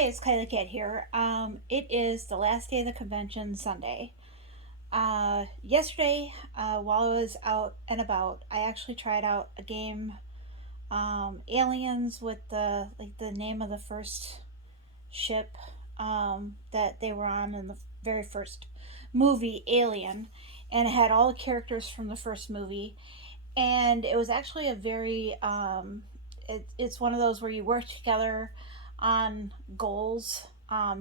Hi, it's Kylie Cat here. It is the last day of the convention, Sunday. Yesterday, while I was out and about, I actually tried out a game, Aliens, with the name of the first ship that they were on in the very first movie, Alien, and it had all the characters from the first movie. And it was actually a very it's one of those where you work together on goals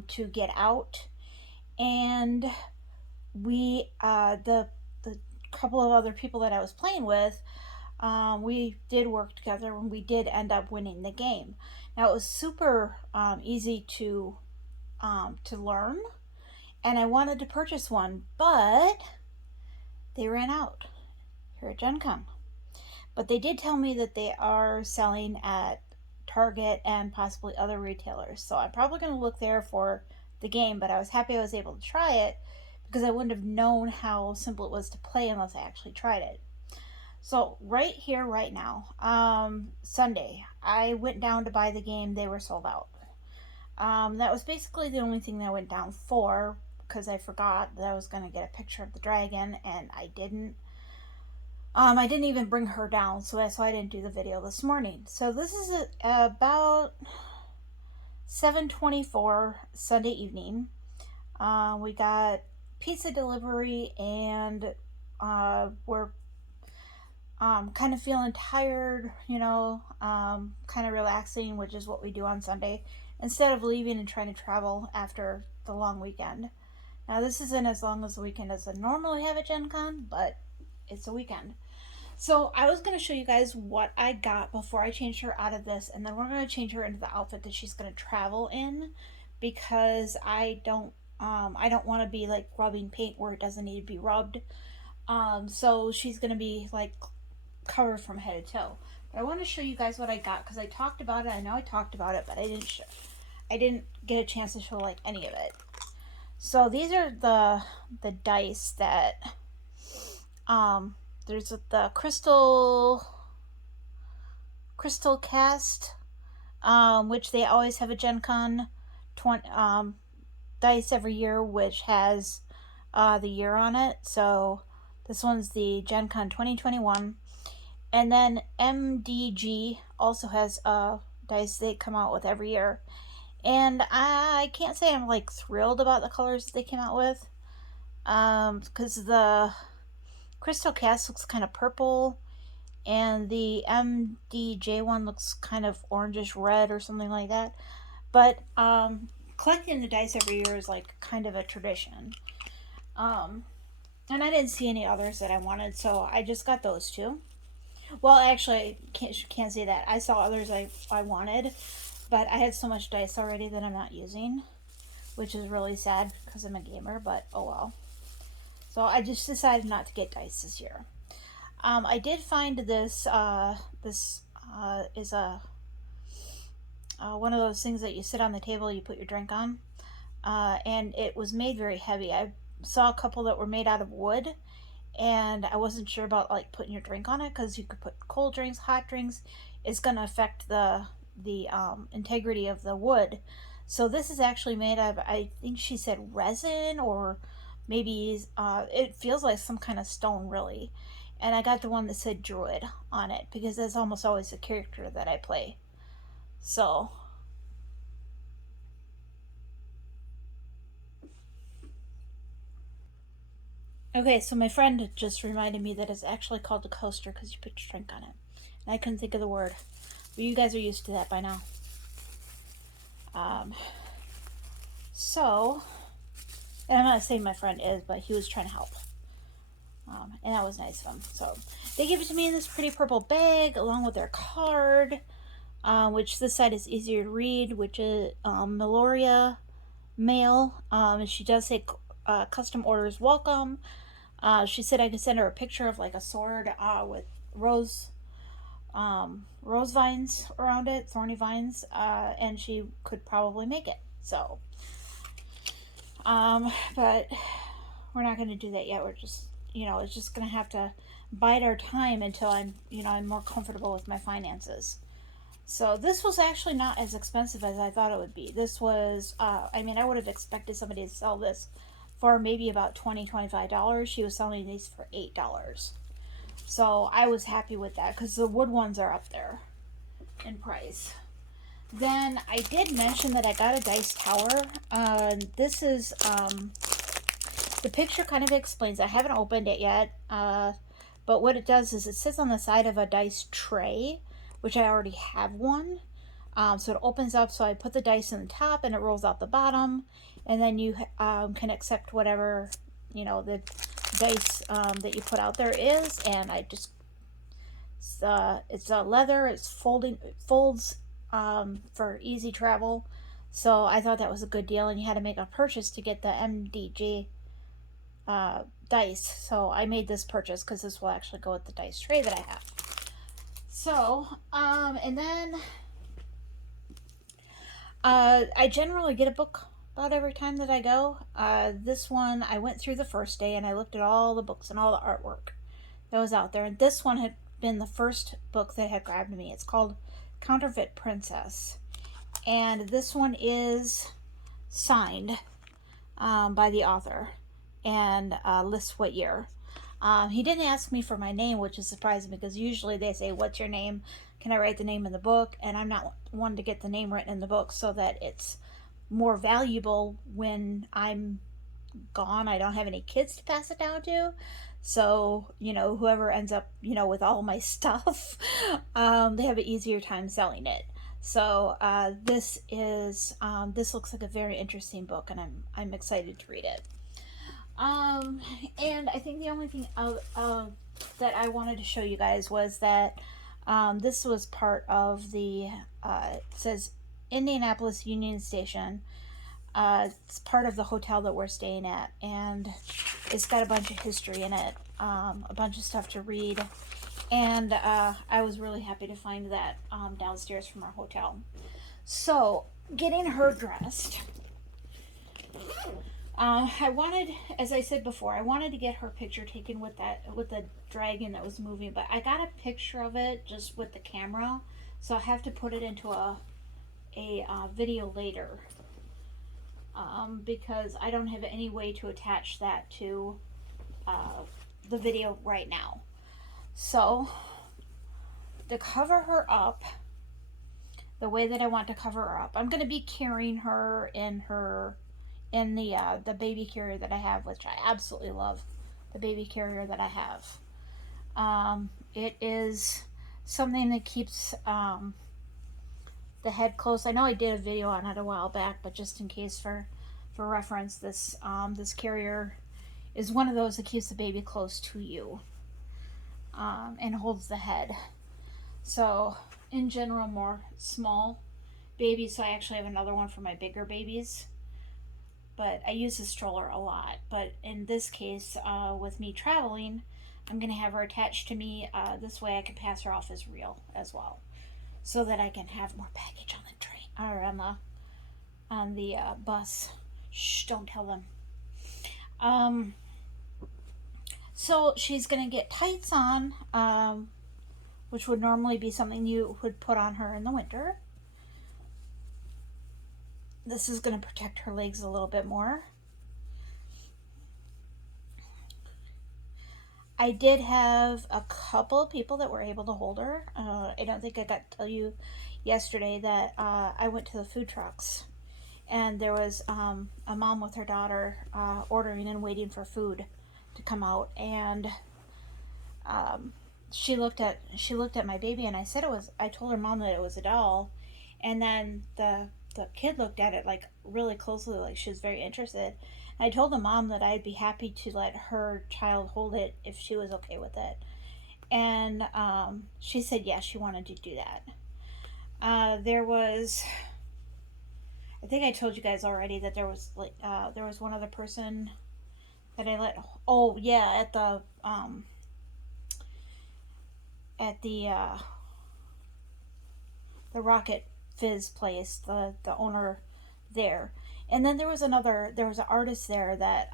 to get out. And we the couple of other people that I was playing with, we did work together and we did end up winning the game. Now it was super easy to learn, and I wanted to purchase one, but they ran out here at Gen Con. But they did tell me that they are selling at Target and possibly other retailers. So I'm probably going to look there for the game, but I was happy I was able to try it because I wouldn't have known how simple it was to play unless I actually tried it. So right here, right now, Sunday, I went down to buy the game. They were sold out. That was basically the only thing that I went down for because I forgot that I was going to get a picture of the dragon and I didn't. I didn't even bring her down, so that's why I didn't do the video this morning. So this is about 7:24 Sunday evening. We got pizza delivery, and we're kind of feeling tired, kind of relaxing, which is what we do on Sunday, instead of leaving and trying to travel after the long weekend. Now, this isn't as long as a weekend as I normally have at Gen Con, but it's a weekend. So I was going to show you guys what I got before I changed her out of this, and then we're going to change her into the outfit that she's going to travel in, because I don't want to be like rubbing paint where it doesn't need to be rubbed. So she's going to be like covered from head to toe. But I want to show you guys what I got because I talked about it. I know I talked about it, but I didn't get a chance to show like any of it. So these are the dice that there's the crystal cast, which they always have a Gen Con 20 dice every year, which has the year on it. So this one's the Gen Con 2021. And then MDG also has dice they come out with every year. And I can't say I'm like thrilled about the colors they came out with, because the Crystal Cast looks kind of purple, and the MDJ one looks kind of orangish red or something like that. But collecting the dice every year is like kind of a tradition. Um, and I didn't see any others that I wanted, so I just got those two. Well, actually, can't say that. I saw others I wanted, but I had so much dice already that I'm not using, which is really sad because I'm a gamer, but oh well. So I just decided not to get dice this year. I did find this. This is a one of those things that you sit on the table, you put your drink on, and it was made very heavy. I saw a couple that were made out of wood, and I wasn't sure about like putting your drink on it because you could put cold drinks, hot drinks. It's gonna affect the integrity of the wood. So this is actually made of, I think she said resin, or maybe it feels like some kind of stone, really. And I got the one that said druid on it because that's almost always the character that I play. So okay, so my friend just reminded me that it's actually called a coaster because you put your drink on it. And I couldn't think of the word. But you guys are used to that by now. Um, so, and I'm not saying my friend is, but he was trying to help. And that was nice of him. So, they give it to me in this pretty purple bag along with their card, which this side is easier to read, which is Meloria Mail. She does say custom orders welcome. She said I could send her a picture of like a sword with rose vines around it, thorny vines, and she could probably make it. So, but we're not going to do that yet. We're just, it's just going to have to bide our time until I'm more comfortable with my finances. So this was actually not as expensive as I thought it would be. This was, I mean, I would have expected somebody to sell this for maybe about $20-$25. She was selling these for $8. So I was happy with that because the wood ones are up there in price. Then I did mention that I got a dice tower. This is, the picture kind of explains. I haven't opened it yet, but what it does is it sits on the side of a dice tray, which I already have one. So it opens up, so I put the dice in the top and it rolls out the bottom, and then you can accept whatever, the dice that you put out there is. And I just, it's leather, it's it folds for easy travel. So I thought that was a good deal, and you had to make a purchase to get the MDG dice. So I made this purchase because this will actually go with the dice tray that I have. So, and then I generally get a book about every time that I go. This one, I went through the first day and I looked at all the books and all the artwork that was out there. And this one had been the first book that had grabbed me. It's called Counterfeit Princess. And this one is signed by the author and lists what year. He didn't ask me for my name, which is surprising because usually they say, "What's your name? Can I write the name in the book?" And I'm not one to get the name written in the book so that it's more valuable when I'm gone. I don't have any kids to pass it down to. So, whoever ends up, with all my stuff, they have an easier time selling it. So this looks like a very interesting book, and I'm excited to read it. And I think the only thing that I wanted to show you guys was that this was part of the, it says Indianapolis Union Station. It's part of the hotel that we're staying at, and it's got a bunch of history in it, a bunch of stuff to read. And I was really happy to find that downstairs from our hotel. So, getting her dressed. I wanted, as I said before, I wanted to get her picture taken with the dragon that was moving, but I got a picture of it just with the camera, so I have to put it into a video later, because I don't have any way to attach that to the video right now. So to cover her up, the way that I want to cover her up, I'm going to be carrying her in the baby carrier that I have, which I absolutely love. The baby carrier that I have. It is something that keeps the head close. I know I did a video on it a while back, but just in case for reference, this carrier is one of those that keeps the baby close to you and holds the head. So in general, more small babies. So I actually have another one for my bigger babies. But I use the stroller a lot. But in this case, with me traveling, I'm going to have her attached to me. This way I can pass her off as real as well, so that I can have more baggage on the train or on the bus. Shh! Don't tell them. So she's going to get tights on, which would normally be something you would put on her in the winter. This is going to protect her legs a little bit more. I did have a couple of people that were able to hold her. I don't think I got to tell you yesterday that I went to the food trucks, and there was a mom with her daughter ordering and waiting for food to come out, and she looked at my baby, and I told her mom that it was a doll, and then the kid looked at it like really closely, like she was very interested. I told the mom that I'd be happy to let her child hold it if she was okay with it. And she said yes, she wanted to do that. There was, I think I told you guys already that there was one other person that I let. Oh yeah, at the Rocket Fizz place, the owner there. And then there was an artist there that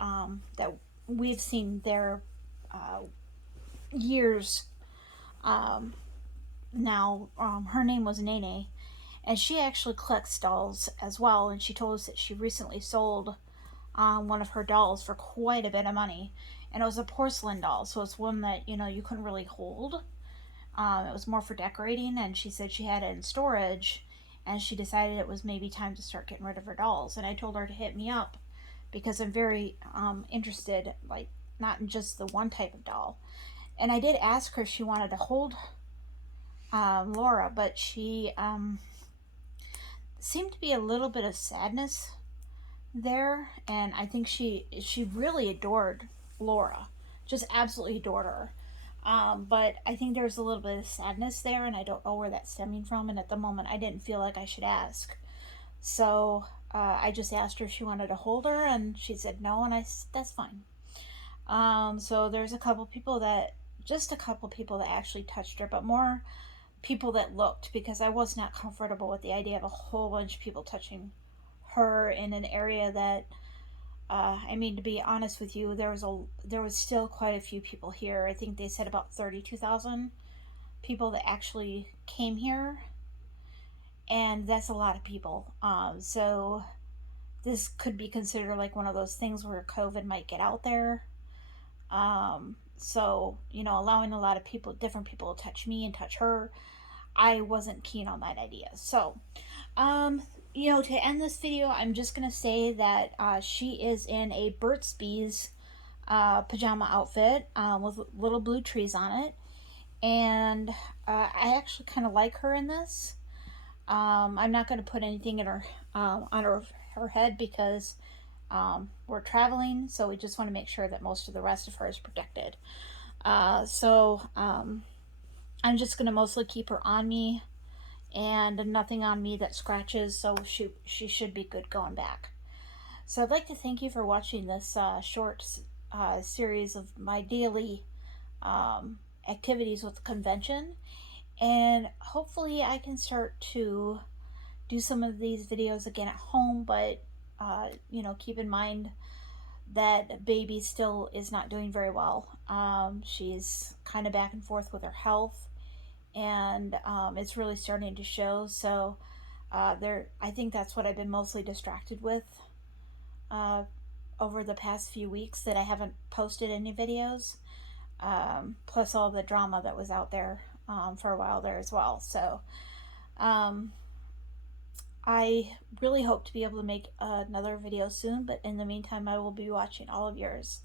we've seen their years Now, her name was Nene, and she actually collects dolls as well. And she told us that she recently sold one of her dolls for quite a bit of money, and it was a porcelain doll, so it's one that you couldn't really hold. It was more for decorating, and she said she had it in storage, and she decided it was maybe time to start getting rid of her dolls. And I told her to hit me up because I'm very interested, like not in just the one type of doll. And I did ask her if she wanted to hold Laura, but she seemed to be a little bit of sadness there, and I think she really adored Laura, just absolutely adored her. But I think there's a little bit of sadness there, and I don't know where that's stemming from. And at the moment, I didn't feel like I should ask, so I just asked her if she wanted to hold her, and she said no, and that's fine. So there's just a couple people that actually touched her, but more people that looked, because I was not comfortable with the idea of a whole bunch of people touching her in an area that I mean, to be honest with you, there was still quite a few people here. I think they said about 32,000 people that actually came here, and that's a lot of people. So this could be considered like one of those things where COVID might get out there. So allowing a lot of people, different people, to touch me and touch her, I wasn't keen on that idea. So, um, to end this video, I'm just gonna say that she is in a Burt's Bees pajama outfit with little blue trees on it, and I actually kind of like her in this. I'm not going to put anything in her on her head because we're traveling, so we just want to make sure that most of the rest of her is protected. So I'm just going to mostly keep her on me and nothing on me that scratches, so she should be good going back. So I'd like to thank you for watching this short series of my daily um, activities with the convention, and hopefully I can start to do some of these videos again at home, but keep in mind that baby still is not doing very well. She's kind of back and forth with her health, and it's really starting to show. So I think that's what I've been mostly distracted with uh, over the past few weeks, that I haven't posted any videos. Plus all the drama that was out there for a while there as well. So um, I really hope to be able to make another video soon, but in the meantime, I will be watching all of yours.